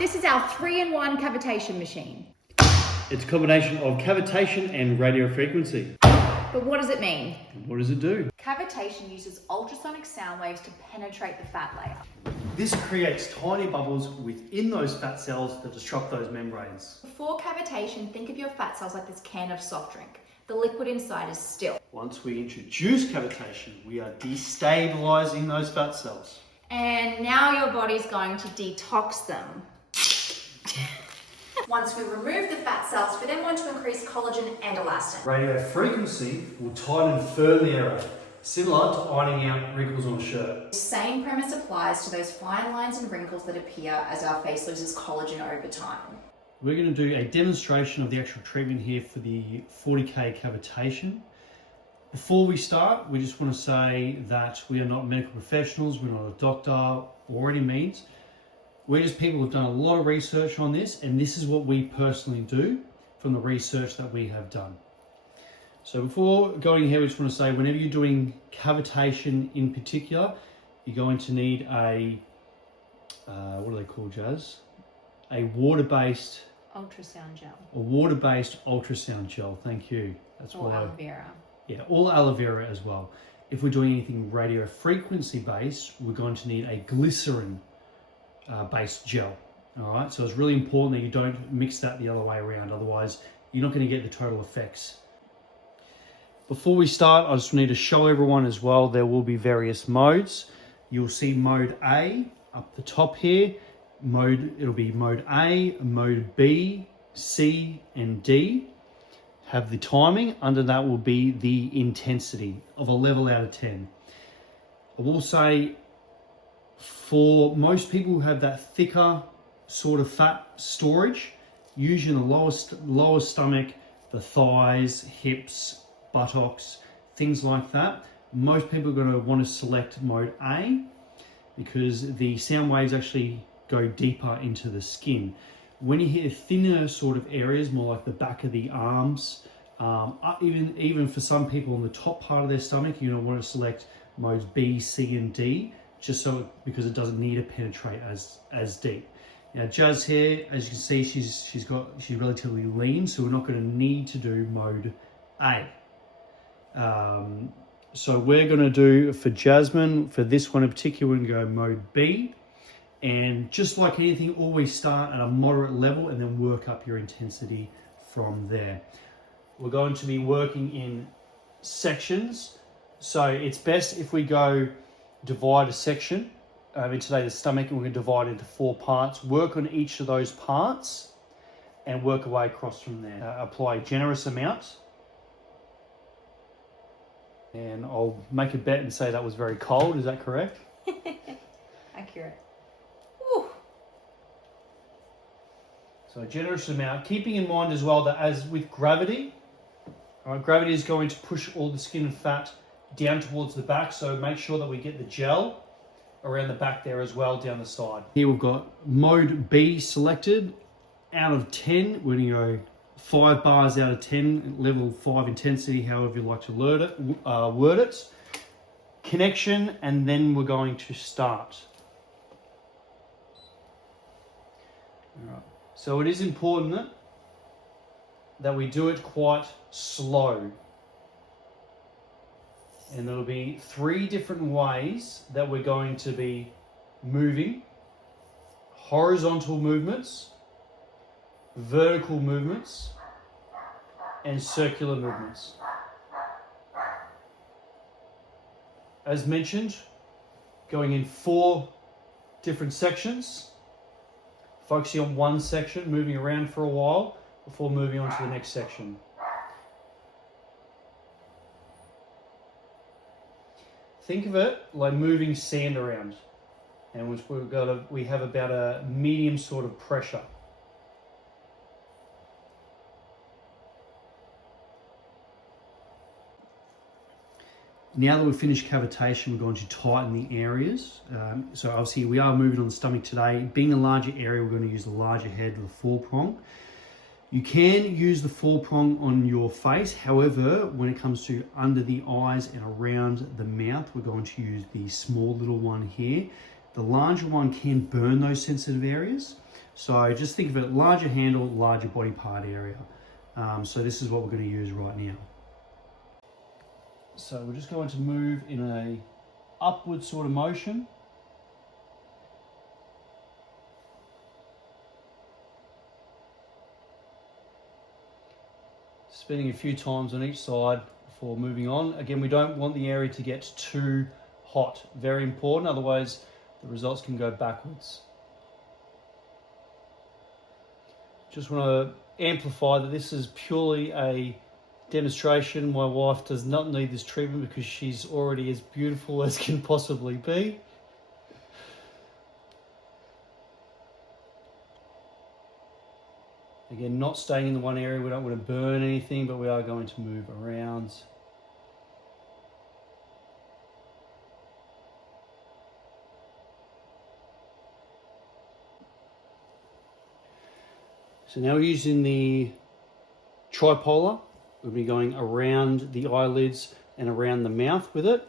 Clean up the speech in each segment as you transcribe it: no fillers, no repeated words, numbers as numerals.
This is our 3-in-1 cavitation machine. It's a combination of cavitation and radiofrequency. But what does it mean? What does it do? Cavitation uses ultrasonic sound waves to penetrate the fat layer. This creates tiny bubbles within those fat cells that disrupt those membranes. Before cavitation, think of your fat cells like this can of soft drink. The liquid inside is still. Once we introduce cavitation, we are destabilizing those fat cells. And now your body's going to detox them. Once we remove the fat cells, we then want to increase collagen and elastin. Radiofrequency will tighten further the area, similar to ironing out wrinkles on a shirt. The same premise applies to those fine lines and wrinkles that appear as our face loses collagen over time. We're going to do a demonstration of the actual treatment here for the 40K cavitation. Before we start, we just want to say that we are not medical professionals, we're not a doctor or any means. We're just people who've done a lot of research on this, and this is what we personally do from the research that we have done. So before going ahead, we just want to say whenever you're doing cavitation in particular, you're going to need a, what are they called, Jazz? A water-based Ultrasound gel. A water-based ultrasound gel, thank you. That's or aloe vera. Yeah, all aloe vera as well. If we're doing anything radiofrequency based, we're going to need a glycerin based gel. All right, so it's really important that you don't mix that the other way around, otherwise you're not going to get the total effects. Before we start, I just need to show everyone as well, there will be various modes. You'll see mode A up the top here. It'll be mode A, mode B, C, and D. Have the timing. Under that will be the intensity of a level out of 10. I will say, for most people who have that thicker sort of fat storage, usually in the lower stomach, the thighs, hips, buttocks, things like that, most people are going to want to select mode A because the sound waves actually go deeper into the skin. When you hit thinner sort of areas, more like the back of the arms, even for some people on the top part of their stomach, you're going to want to select modes B, C, and D, just so because it doesn't need to penetrate as deep. Now, Jazz here, as you can see, she's relatively lean, so we're not going to need to do mode A. So we're going to do for Jasmine, for this one in particular, we're going to go mode B. And just like anything, always start at a moderate level and then work up your intensity from there. We're going to be working in sections. So it's best if we go divide a section. In today, the stomach, and we're going to divide into 4 parts. Work on each of those parts and work away across from there. Apply a generous amount. And I'll make a bet and say that was very cold. Is that correct? Accurate. So a generous amount, keeping in mind as well that as with gravity, all right, gravity is going to push all the skin and fat down towards the back, so make sure that we get the gel around the back there as well, down the side. Here we've got mode B selected. Out of 10, we're going to go 5 bars out of 10, level 5 intensity, however you like to word it. Connection, and then we're going to start. All right. So it is important that we do it quite slow. And there'll be 3 different ways that we're going to be moving. Horizontal movements, vertical movements, and circular movements. As mentioned, going in 4 different sections. Focusing on one section, moving around for a while before moving on to the next section. Think of it like moving sand around, and we have about a medium sort of pressure. Now that we've finished cavitation, we're going to tighten the areas. So obviously we are moving on the stomach today. Being a larger area, we're going to use the larger head of the 4-prong. You can use the 4-prong on your face. However, when it comes to under the eyes and around the mouth, we're going to use the small little one here. The larger one can burn those sensitive areas. So just think of it, larger handle, larger body part area. So this is what we're going to use right now. So we're just going to move in a upward sort of motion. Spinning a few times on each side before moving on. Again, we don't want the area to get too hot. Very important, otherwise the results can go backwards. Just want to amplify that this is purely a demonstration. My wife does not need this treatment because she's already as beautiful as can possibly be. Again, not staying in the one area. We don't want to burn anything, but we are going to move around. So now we're using the tripolar. We'll be going around the eyelids and around the mouth with it.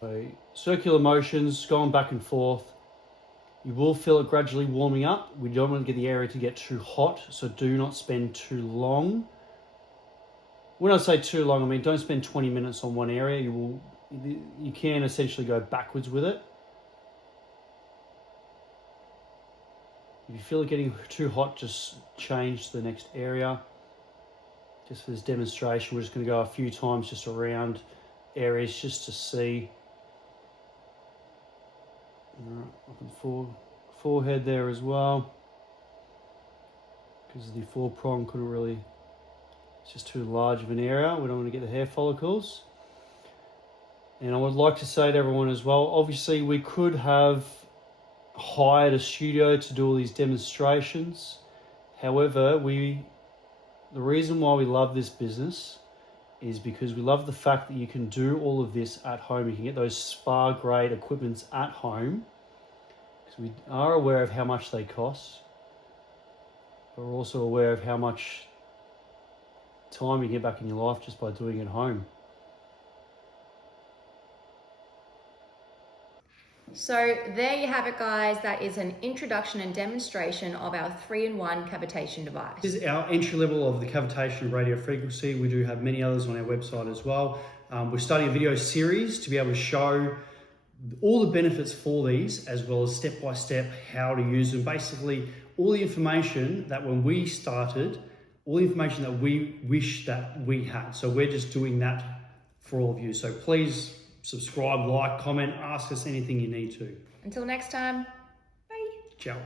So circular motions, going back and forth. You will feel it gradually warming up. We don't want to get the area to get too hot, so do not spend too long. When I say too long, I mean don't spend 20 minutes on one area. You can essentially go backwards with it. If you feel it getting too hot, just change to the next area. Just for this demonstration, we're just going to go a few times just around areas just to see. Alright, up in forehead there as well. Because the four prong couldn't really, it's just too large of an area. We don't want to get the hair follicles. And I would like to say to everyone as well, obviously we could have hired a studio to do all these demonstrations. However, the reason why we love this business is because we love the fact that you can do all of this at home. You can get those spa grade equipments at home, because we are aware of how much they cost, but we're also aware of how much time you get back in your life just by doing it at home. So there you have it, guys. That is an introduction and demonstration of our 3-in-1 cavitation device. This is our entry level of the cavitation radiofrequency. We do have many others on our website as well. We're starting a video series to be able to show all the benefits for these, as well as step by step how to use them. Basically, all the information that when we started, all the information that we wish that we had. So we're just doing that for all of you. So please subscribe, like, comment, ask us anything you need to. Until next time, bye. Ciao.